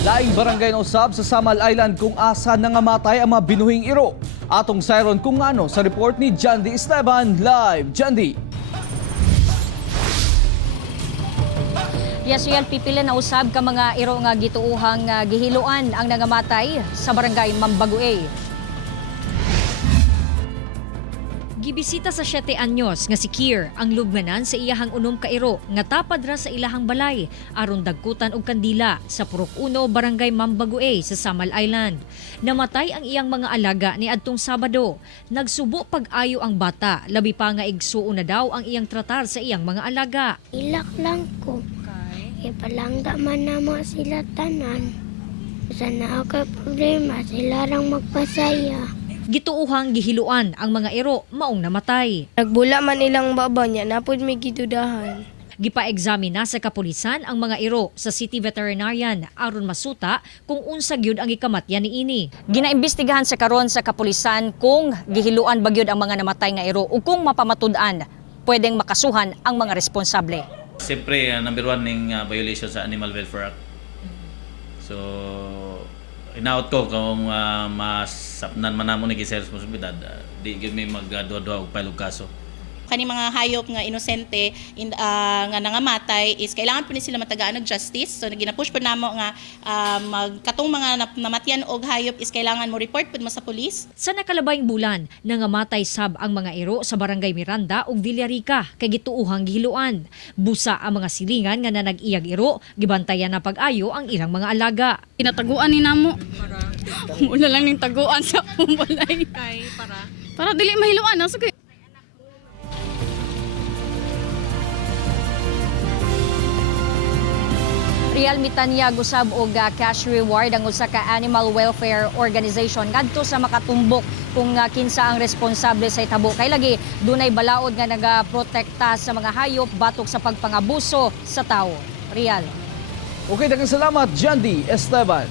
Laing barangay na usab sa Samal Island kung asa nangamatay ang mga binuhing iro. Atong sayron kung ano sa report ni Jandy Esteban. Live, Jandy. Yes, real pipila na usab ka mga iro nga gituuhang gihiluan ang nangamatay sa barangay Mambaguey. Gibisita sa 7 anyos nga si Kier ang lubnganan sa iyahang unom ka iro nga tapad ra sa ilahang balay aron dagkutan og kandila sa Purok 1 barangay Mambaguey sa Samal Island. Namatay ang iyang mga alaga ni adtong Sabado. Nagsubo pag-ayo ang bata, labi pa nga igsuon na daw ang iyang tratar sa iyang mga alaga. Ilak lang ko. Ipalangga man namo sila tanan. Sana ako problema, sila rang magpasaya. Gituuhang gihiluan ang mga iro maong namatay. Nagbula man ilang baba niya, napod may gidudahan. Gipa-examine na sa kapulisan ang mga iro sa City Veterinarian aron masuta kung unsa gyud ang ikamatyan niini. Ginaimbestigahan sa karon sa kapulisan kung gihiluan ba gyud ang mga namatay nga iro ug kung mapamatud-an pwedeng makasuhan ang mga responsable. Siyempre, number one ning violation sa Animal Welfare Act. So, inaot ko kung masapnan man namo ni kisay responsibilidad, di gyud may magduwa-duwa og file og kaso. Kani mga hayop nga inosente nga nangamatay is kailangan po ni sila matagaan og justice. So ginapush po namo nga katong mga namatyan og hayop is kailangan mo report pud mo sa pulis. Sa nakalabayng bulan, nangamatay sab ang mga iro sa barangay Miranda ug Villarica kay gituuhang gihiluan. Busa ang mga silingan nga nanag-iyag iro, gibantayan na pag-ayo ang ilang mga alaga. Tinataguan ni namo. Mula lang ning taguan sa pumbalay. Para dili mahiluan na sige. Real mitanya gusab og cash reward ang usa ka animal welfare organization ngadto sa makatumbok kung kinsa ang responsable sa hitabo kay lagi dunay balaod nga nagaprotekta sa mga hayop batok sa pagpangabuso sa tao. Real. Okay, daghang salamat, Jandy Esteban.